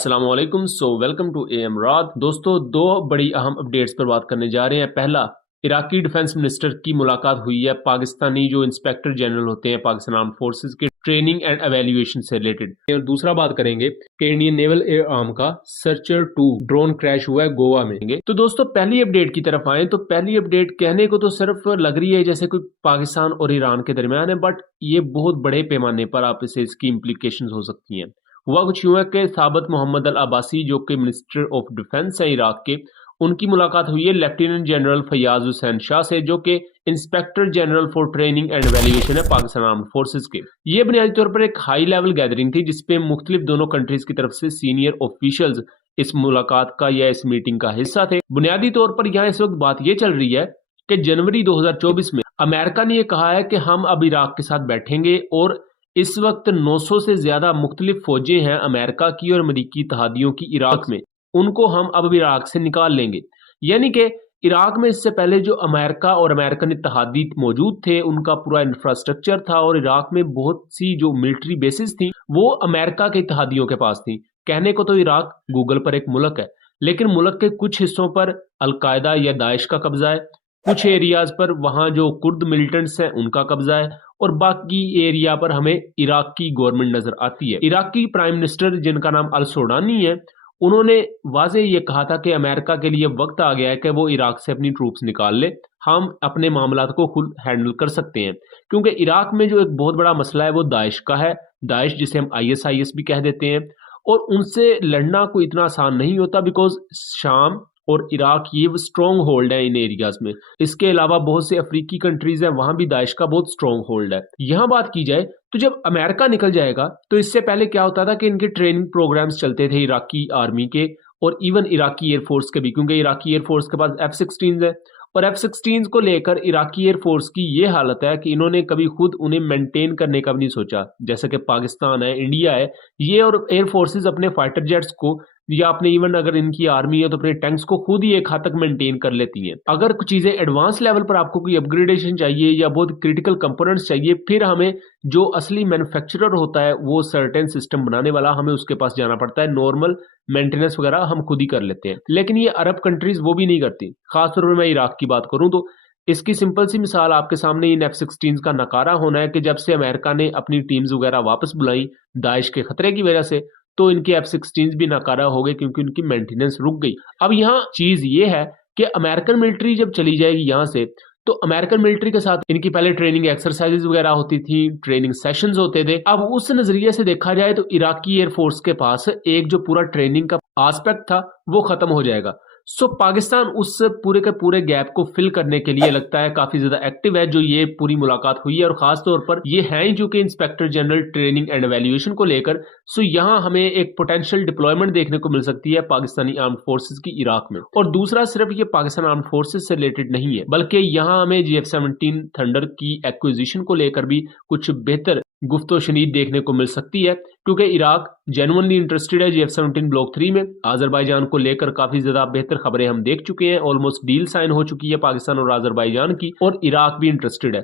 अस्सलाम वालेकुम। Welcome to am रात। दोस्तों, दो बड़ी अहम अपडेट्स पर बात करने जा रहे हैं। पहला, इराकी डिफेंस मिनिस्टर की मुलाकात हुई है पाकिस्तानी जो इंस्पेक्टर जनरल होते हैं पाकिस्तान आर्म फोर्सेस के ट्रेनिंग एंड एवेल्युएशन से रिलेटेड। और दूसरा बात करेंगे कि इंडियन नेवल एयर आर्म का सर्चर 2 ड्रोन क्रैश हुआ है गोवा में। तो दोस्तों, पहली अपडेट की तरफ आए तो पहली अपडेट कहने को तो सिर्फ लग रही है जैसे कोई पाकिस्तान और ईरान के दरमियान है, बट ये बहुत बड़े पैमाने पर आप इसे इसकी इम्प्लीकेशंस हो सकती हैं। हुआ कुछ यूं है कि साबित मोहम्मद अल अब्बासी जो कि मिनिस्टर ऑफ डिफेंस है इराक के, उनकी मुलाकात हुई है लेफ्टिनेंट जनरल फयाज हुसैन शाह से जो कि inspector general for training and evaluation है पाकिस्तान आर्म फोर्सेस के। ये बुनियादी तौर पर एक हाई लेवल गैदरिंग थी जिसपे मुख्तलिफ दोनों कंट्रीज की तरफ से सीनियर ऑफिशियल्स इस मुलाकात का या इस मीटिंग का हिस्सा थे। बुनियादी तौर पर यहाँ इस वक्त बात ये चल रही है कि जनवरी 2024 में अमेरिका ने यह कहा है कि हम अब इराक के साथ बैठेंगे और इस वक्त 900 से ज्यादा मुख्तलिफ फौजें हैं अमेरिका की और अमरीकी इत्तेहादियों की इराक में, उनको हम अब इराक से निकाल लेंगे। यानी कि इराक में इससे पहले जो अमेरिका और अमेरिकन इत्तेहादी मौजूद थे उनका पूरा इंफ्रास्ट्रक्चर था और इराक में बहुत सी जो मिलिट्री बेसिस थी वो अमेरिका के इत्तेहादियों के पास थी। कहने को तो इराक गूगल पर एक मुल्क है, लेकिन मुल्क के कुछ हिस्सों पर अलकायदा या दाइश का कब्जा है, कुछ एरियाज पर वहां जो कुर्द मिलिटेंट्स हैं उनका कब्जा है और बाकी एरिया पर हमें इराक की गवर्नमेंट नजर आती है। इराकी प्राइम मिनिस्टर जिनका नाम अल सोडानी है, उन्होंने वाजे ये कहा था कि अमेरिका के लिए वक्त आ गया है कि वो इराक से अपनी ट्रूप्स निकाल ले, हम अपने मामलात को खुद हैंडल कर सकते हैं। क्योंकि इराक में जो एक बहुत बड़ा मसला है वो दाइश का है, दाइश जिसे हम ISIS भी कह देते हैं, और उनसे लड़ना कोई इतना आसान नहीं होता बिकॉज शाम और इराक ये स्ट्रॉन्ग होल्ड है इन एरियाज में। इसके अलावा बहुत से अफ्रीकी कंट्रीज हैं, वहां भी दाइश का बहुत स्ट्रॉन्ग होल्ड है। यहाँ बात की जाए तो जब अमेरिका निकल जाएगा तो इससे पहले क्या होता था कि इनके ट्रेनिंग प्रोग्राम्स चलते थे इराकी आर्मी के और इवन इराकी एयरफोर्स के भी, क्योंकि इराकी एयरफोर्स के पास F-16 है और F-16 को लेकर इराकी एयरफोर्स की ये हालत है कि इन्होंने कभी खुद उन्हें मेंटेन करने का भी नहीं सोचा। जैसे कि पाकिस्तान है, इंडिया है, ये और एयरफोर्सेस अपने फाइटर जेट्स को या अपने इवन अगर इनकी आर्मी है तो अपने टैंक्स को खुद ही एक हद तक मेंटेन कर लेती हैं। अगर कुछ चीजें एडवांस लेवल पर आपको कोई अपग्रेडेशन चाहिए या बहुत क्रिटिकल कंपोनेंट्स चाहिए, फिर हमें जो असली मैन्युफैक्चरर होता है वो सर्टेन सिस्टम बनाने वाला, हमें उसके पास जाना पड़ता है। नॉर्मल मेंटेनेंस वगैरह हम खुद ही कर लेते हैं, लेकिन ये अरब कंट्रीज वो भी नहीं करती। खासतौर पर मैं इराक की बात करूं तो इसकी सिंपल सी मिसाल आपके सामने इन F-16 का नकारा होना है कि जब से अमेरिका ने अपनी टीम्स वगैरह वापस बुलाई दाइश के खतरे की वजह से, तो इनके F-16 भी नकारा हो गए क्योंकि उनकी मेंटेनेंस रुक गई। अब यहाँ चीज ये है कि अमेरिकन मिलिट्री जब चली जाएगी यहाँ से, तो अमेरिकन मिलिट्री के साथ इनकी पहले ट्रेनिंग एक्सरसाइजेज वगैरह होती थी, ट्रेनिंग सेशंस होते थे। अब उस नजरिए से देखा जाए तो इराकी एयरफोर्स के पास एक जो पूरा ट्रेनिंग का एस्पेक्ट था वो खत्म हो जाएगा। सो पाकिस्तान उस पूरे के पूरे गैप को फिल करने के लिए लगता है काफी ज्यादा एक्टिव है जो ये पूरी मुलाकात हुई है, और खास तौर पर ये है ही जो कि inspector general training and evaluation को लेकर। सो यहाँ हमें एक पोटेंशियल डिप्लॉयमेंट देखने को मिल सकती है पाकिस्तानी आर्म फोर्सेस की इराक में। और दूसरा, सिर्फ ये पाकिस्तान आर्म फोर्सेस से रिलेटेड नहीं है, बल्कि यहाँ हमें GF-17 थंडर की एक्विजिशन को लेकर भी कुछ बेहतर गुफ्तो शनीद देखने को मिल सकती है, क्योंकि इराक जेन्युइनली इंटरेस्टेड है GF-17 ब्लॉक 3 में। अजरबैजान को लेकर काफी ज्यादा बेहतर खबरें हम देख चुके हैं, ऑलमोस्ट डील साइन हो चुकी है पाकिस्तान और अजरबैजान की, और इराक भी इंटरेस्टेड है।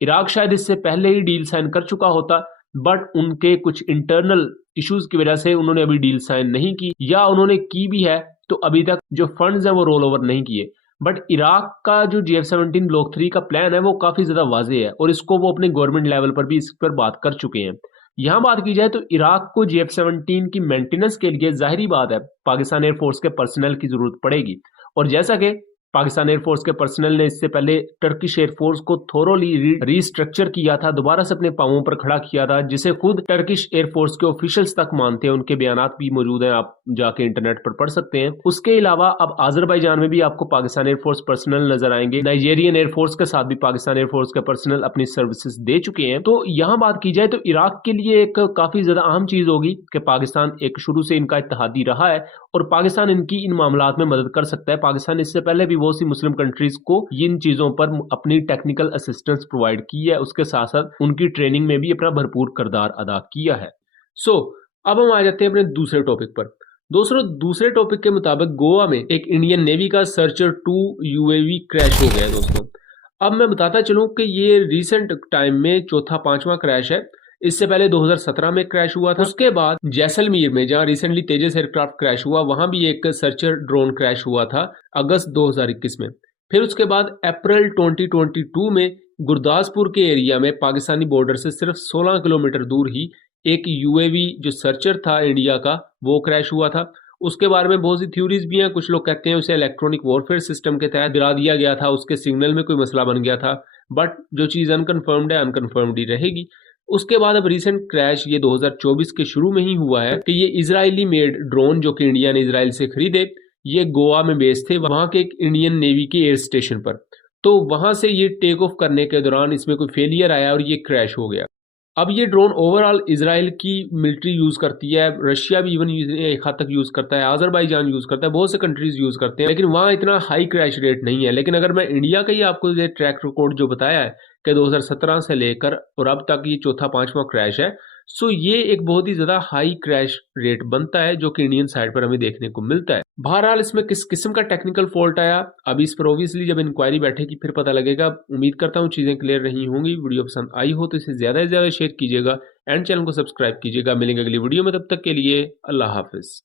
इराक शायद इससे पहले ही डील साइन कर चुका होता, बट उनके कुछ इंटरनल इश्यूज की वजह से उन्होंने अभी डील साइन नहीं की, या उन्होंने की भी है तो अभी तक जो फंड्स हैं वो रोल ओवर नहीं किए। बट इराक का जो GF-17 ब्लॉक 3 का प्लान है वो काफी ज्यादा वाज़ेह है और इसको वो अपने गवर्नमेंट लेवल पर भी इस पर बात कर चुके हैं। यहाँ बात की जाए तो इराक को GF-17 की मेंटेनेंस के लिए जाहिर बात है पाकिस्तान एयरफोर्स के पर्सनल की जरूरत पड़ेगी, और जैसा कि पाकिस्तान एयरफोर्स के पर्सनल ने इससे पहले टर्किश एयरफोर्स को थोरोली रीस्ट्रक्चर किया था, दोबारा से अपने पांवों पर खड़ा किया था, जिसे खुद टर्किश एयरफोर्स के ऑफिशियल्स तक मानते हैं। उनके बयानात भी मौजूद हैं, आप जाके इंटरनेट पर पढ़ सकते हैं। उसके अलावा अब अजरबैजान में भी आपको पाकिस्तान एयरफोर्स पर्सनल नजर आएंगे। नाइजीरियन एयरफोर्स के साथ भी पाकिस्तान एयरफोर्स के पर्सनल अपनी सर्विसेज दे चुके हैं। तो यहाँ बात की जाए तो इराक के लिए एक काफी ज्यादा अहम चीज होगी कि पाकिस्तान एक शुरू से इनका इत्तेहादी रहा है और पाकिस्तान इनकी इन मामलात में मदद कर सकता है। पाकिस्तान इससे पहले भी बहुत सी मुस्लिम कंट्रीज को इन चीजों पर अपनी टेक्निकल असिस्टेंस प्रोवाइड की है, उसके साथ साथ उनकी ट्रेनिंग में भी अपना भरपूर किरदार अदा किया है। अब हम आ जाते हैं अपने दूसरे टॉपिक पर। दोस्तों, दूसरे टॉपिक के मुताबिक गोवा में एक इंडियन नेवी का सर्चर 2 UAV क्रैश हो गया। दोस्तों, अब मैं बताता चलूं कि ये रिसेंट टाइम में चौथा पांचवा क्रैश है। इससे पहले 2017 में क्रैश हुआ था। उसके बाद जैसलमेर में, जहां रिसेंटली तेजस एयरक्राफ्ट क्रैश हुआ, वहां भी एक सर्चर ड्रोन क्रैश हुआ था अगस्त 2021 में। फिर उसके बाद अप्रैल 2022 में गुरदासपुर के एरिया में पाकिस्तानी बॉर्डर से सिर्फ 16 किलोमीटर दूर ही एक यूएवी जो सर्चर था इंडिया का, वो क्रैश हुआ था। उसके बारे में बहुत सी थ्योरीज भी हैं। कुछ लोग कहते हैं उसे इलेक्ट्रॉनिक वॉरफेयर सिस्टम के तहत गिरा दिया गया था, उसके सिग्नल में कोई मसला बन गया था। बट जो चीज़ अनकन्फर्म्ड है, अनकन्फर्म्ड ही रहेगी। उसके बाद अब रिसेंट क्रैश ये 2024 के शुरू में ही हुआ है कि ये इजरायली मेड ड्रोन जो कि इंडिया ने इसराइल से खरीदे, ये गोवा में बेस थे, वहाँ के एक इंडियन नेवी के एयर स्टेशन पर। तो वहाँ से ये टेक ऑफ करने के दौरान इसमें कोई फेलियर आया और ये क्रैश हो गया। अब ये ड्रोन ओवरऑल इजराइल की मिलिट्री यूज़ करती है, रशिया भी इवन एक हद तक यूज़ करता है, अजरबैजान यूज़ करता है, बहुत से कंट्रीज यूज़ करते हैं, लेकिन वहाँ इतना हाई क्रैश रेट नहीं है। लेकिन अगर मैं इंडिया का ही आपको ये ट्रैक रिकॉर्ड जो बताया है कि 2017 से लेकर और अब तक ये चौथा पांचवा क्रैश है, सो ये एक बहुत ही ज़्यादा हाई क्रैश रेट बनता है जो कि इंडियन साइड पर हमें देखने को मिलता है। बहरहाल इसमें किस किस्म का टेक्निकल फॉल्ट आया, अभी इस पर ऑब्वियसली जब इंक्वायरी बैठेगी फिर पता लगेगा। उम्मीद करता हूँ चीज़ें क्लियर रही होंगी। वीडियो पसंद आई हो तो इसे ज़्यादा से ज़्यादा शेयर कीजिएगा एंड चैनल को सब्सक्राइब कीजिएगा। मिलेंगे अगली वीडियो में, तब तक के लिए अल्लाह हाफिज़।